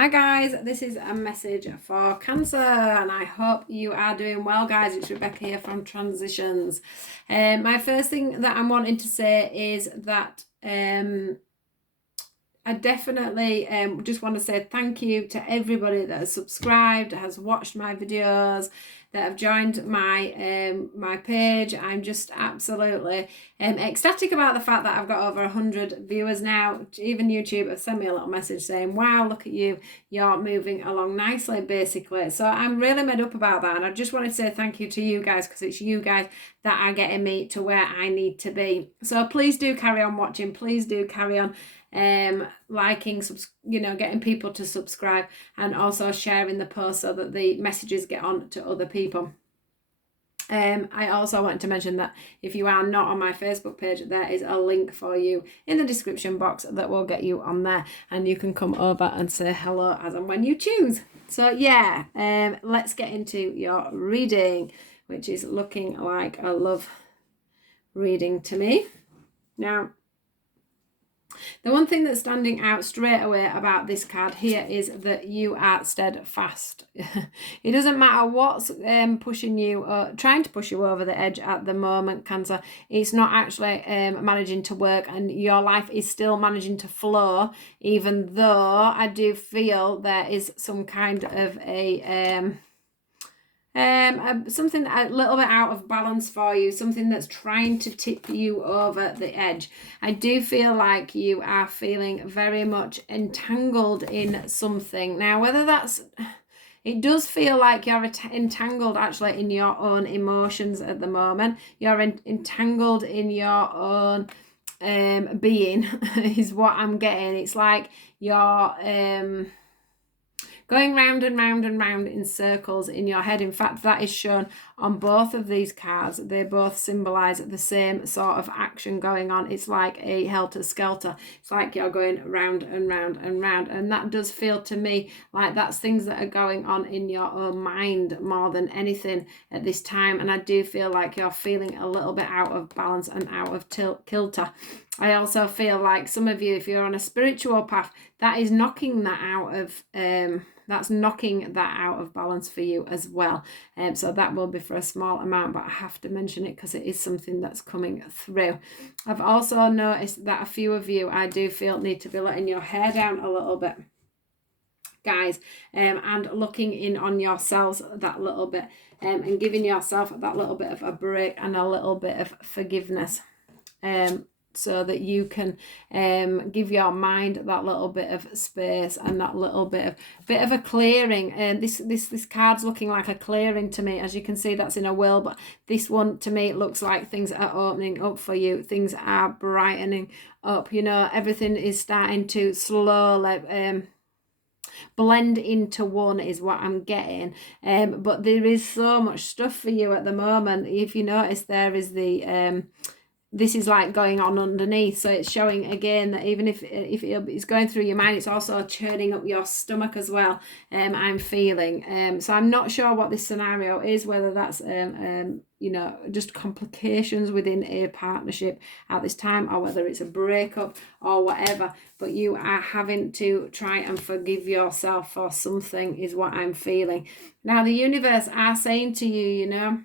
Hi guys, this is a message for Cancer and I hope you are doing well, guys. It's Rebecca here from Transitions. My first thing that I'm wanting to say is that I definitely just want to say thank you to everybody that has subscribed, has watched my videos, that have joined my page. I'm just absolutely ecstatic about the fact that I've got over 100 viewers now. Even YouTube have sent me a little message saying, wow, look at you, you're moving along nicely, basically. So I'm really made up about that, and I just want to say thank you to you guys, because it's you guys that are getting me to where I need to be. So please do carry on watching, please do carry on liking, getting people to subscribe, and also sharing the post so that the messages get on to other people. I also want to mention that if you are not on my Facebook page, there is a link for you in the description box that will get you on there, and you can come over and say hello as and when you choose. So yeah, let's get into your reading, which is looking like a love reading to me. Now, the one thing that's standing out straight away about this card here is that you are steadfast. It doesn't matter what's pushing you, trying to push you over the edge at the moment, Cancer. It's not actually managing to work, and your life is still managing to flow, even though I do feel there is some kind of a something a little bit out of balance for you, something that's trying to tip you over the edge. I do feel like you are feeling very much entangled in something. Now, whether that's, it does feel like you're entangled actually in your own emotions at the moment. You're entangled in your own being is what I'm getting. It's like you're going round and round and round in circles in your head. In fact, that is shown on both of these cards. They both symbolize the same sort of action going on. It's like a helter-skelter. It's like you're going round and round and round. And that does feel to me like that's things that are going on in your own mind more than anything at this time. And I do feel like you're feeling a little bit out of balance and out of kilter. I also feel like some of you, if you're on a spiritual path, that is knocking that out of balance for you as well. So that will be for a small amount, but I have to mention it because it is something that's coming through. I've also noticed that a few of you, I do feel, need to be letting your hair down a little bit, guys, and looking in on yourselves that little bit, and giving yourself that little bit of a break and a little bit of forgiveness. So that you can give your mind that little bit of space and that little bit of a clearing. And this card's looking like a clearing to me. As you can see, that's in a wheel, but this one to me, it looks like things are opening up for you. Things are brightening up. You know, everything is starting to slowly blend into one is what I'm getting. But there is so much stuff for you at the moment. If you notice, there is the this is like going on underneath, so it's showing again that even if it's going through your mind, it's also churning up your stomach as well. I'm feeling so I'm not sure what this scenario is, whether that's just complications within a partnership at this time, or whether it's a breakup or whatever, but you are having to try and forgive yourself for something is what I'm feeling. Now, the universe are saying to you,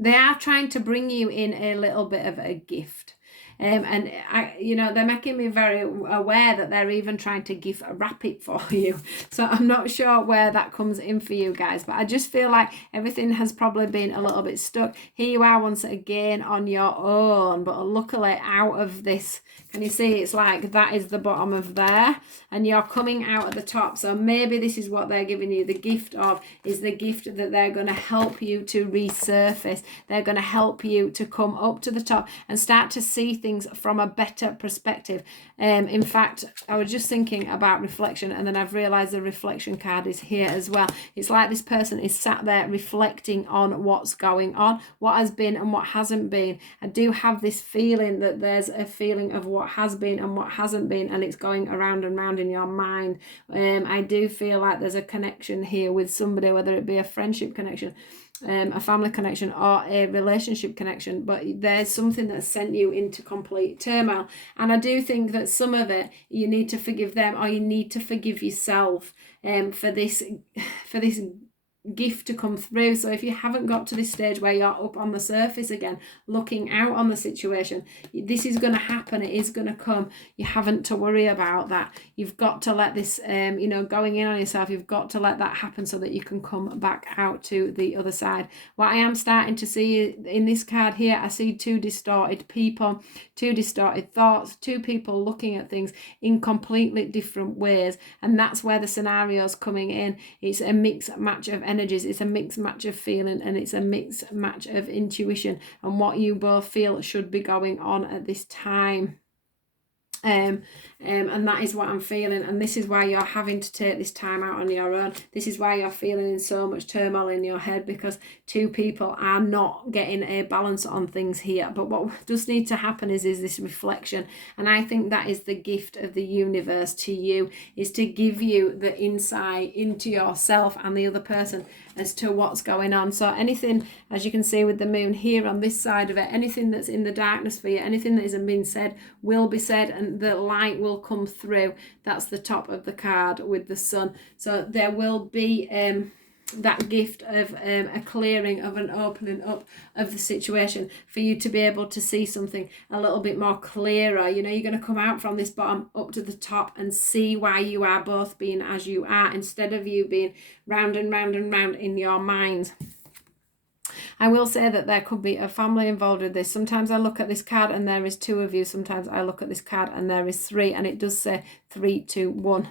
they are trying to bring you in a little bit of a gift. And they're making me very aware that they're even trying to gift wrap it for you. So I'm not sure where that comes in for you guys, but I just feel like everything has probably been a little bit stuck. Here you are once again on your own, but luckily out of this. Can you see? It's like that is the bottom of there, and you're coming out at the top. So maybe this is what they're giving you. The gift of is the gift that they're going to help you to resurface. They're going to help you to come up to the top and start to see things from a better perspective. In fact, I was just thinking about reflection, and then I've realized the reflection card is here as well. It's like this person is sat there reflecting on what's going on, what has been and what hasn't been. I do have this feeling that there's a feeling of what has been and what hasn't been, and it's going around and round in your mind. I do feel like there's a connection here with somebody, whether it be a friendship connection a family connection or a relationship connection, but there's something that's sent you into complete turmoil. And I do think that some of it you need to forgive them, or you need to forgive yourself for this gift to come through. So if you haven't got to this stage where you're up on the surface again, looking out on the situation, this is going to happen. It is going to come. You haven't to worry about that. You've got to let this, going in on yourself, you've got to let that happen so that you can come back out to the other side. What I am starting to see in this card here, I see two distorted people, two distorted thoughts, two people looking at things in completely different ways. And that's where the scenario's coming in. It's a mixed match of energies, it's a mixed match of feeling, and it's a mixed match of intuition and what you both feel should be going on at this time. And that is what I'm feeling, and this is why you're having to take this time out on your own. This is why you're feeling in so much turmoil in your head, because two people are not getting a balance on things here. But what does need to happen is this reflection, and I think that is the gift of the universe to you, is to give you the insight into yourself and the other person as to what's going on. So anything, as you can see with the moon here on this side of it, anything that's in the darkness for you, anything that isn't being said will be said, and the light will come through. That's the top of the card with the sun. So there will be that gift of a clearing, of an opening up of the situation for you to be able to see something a little bit more clearer. You're going to come out from this bottom up to the top and see why you are both being as you are, instead of you being round and round and round in your mind. I will say that there could be a family involved with this. Sometimes I look at this card and there is two of you. Sometimes I look at this card and there is three, and it does say 3, 2, 1.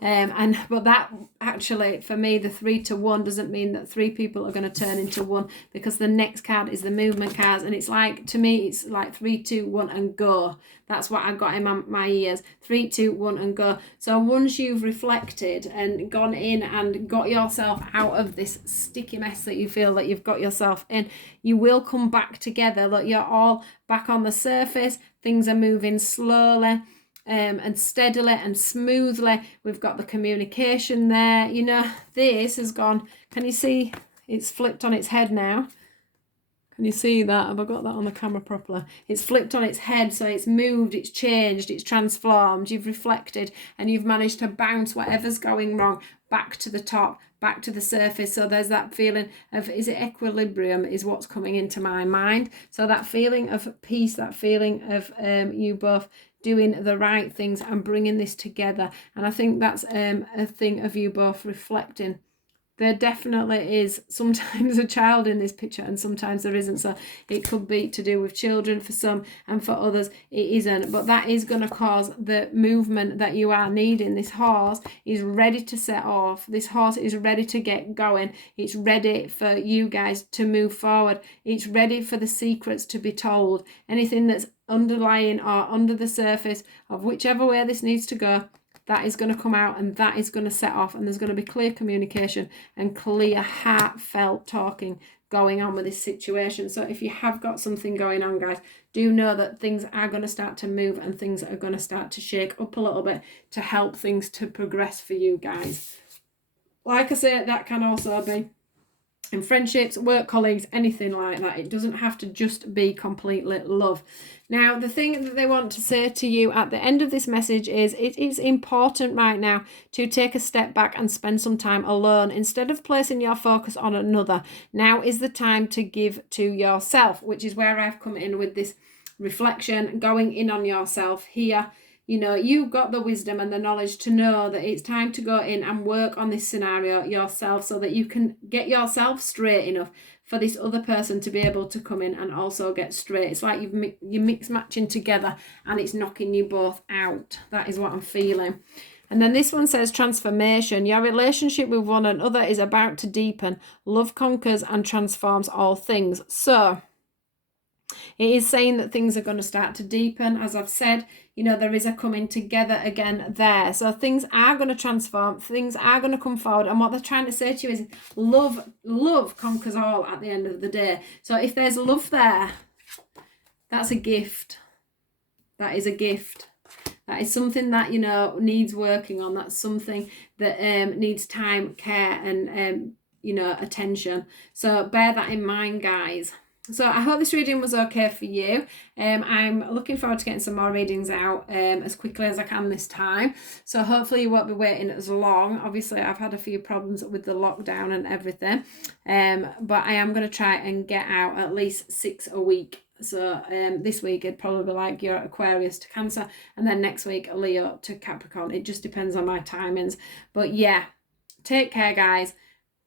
But that actually, for me, the 3 to 1 doesn't mean that 3 people are going to turn into 1, because the next card is the movement cards, and it's like, to me, it's like 3, 2, 1 and go. That's what I've got in my ears. 3, 2, 1 and go. So once you've reflected and gone in and got yourself out of this sticky mess that you feel that you've got yourself in, you will come back together. Look, you're all back on the surface. Things are moving slowly and steadily and smoothly. We've got the communication there. This has gone, can you see it's flipped on its head now? Can you see that? Have I got that on the camera properly? It's flipped on its head, so it's moved, it's changed, it's transformed. You've reflected and you've managed to bounce whatever's going wrong back to the top, back to the surface. So there's that feeling of, is it equilibrium, is what's coming into my mind. So that feeling of peace, that feeling of you both doing the right things and bringing this together. And I think that's a thing of you both reflecting. There definitely is sometimes a child in this picture, and sometimes there isn't. So it could be to do with children for some, and for others it isn't. But that is going to cause the movement that you are needing. This horse is ready to set off. This horse is ready to get going. It's ready for you guys to move forward. It's ready for the secrets to be told. Anything that's underlying or under the surface of whichever way this needs to go, that is going to come out, and that is going to set off, and there's going to be clear communication and clear, heartfelt talking going on with this situation. So if you have got something going on, guys, do know that things are going to start to move and things are going to start to shake up a little bit to help things to progress for you guys. Like I said, that can also be in friendships, work colleagues, anything like that. It doesn't have to just be completely love. Now, the thing that they want to say to you at the end of this message is, it is important right now to take a step back and spend some time alone instead of placing your focus on another. Now is the time to give to yourself, which is where I've come in with this reflection, going in on yourself here. You've got the wisdom and the knowledge to know that it's time to go in and work on this scenario yourself, so that you can get yourself straight enough for this other person to be able to come in and also get straight. It's like you're mix matching together and it's knocking you both out. That is what I'm feeling. And then this one says transformation. Your relationship with one another is about to deepen. Love conquers and transforms all things. So it is saying that things are going to start to deepen. As I've said, there is a coming together again there. So things are going to transform. Things are going to come forward. And what they're trying to say to you is love conquers all at the end of the day. So if there's love there, that's a gift. That is a gift. That is something that, needs working on. That's something that needs time, care, and you know, attention. So bear that in mind, guys. So I hope this reading was okay for you. I'm looking forward to getting some more readings out as quickly as I can this time. So hopefully you won't be waiting as long. Obviously, I've had a few problems with the lockdown and everything. But I am going to try and get out at least 6 a week. So this week it'd probably be like your Aquarius to Cancer, and then next week Leo to Capricorn. It just depends on my timings. But yeah, take care, guys.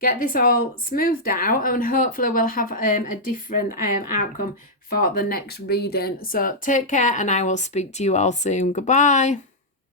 Get this all smoothed out, and hopefully we'll have a different outcome for the next reading. So take care, and I will speak to you all soon. Goodbye.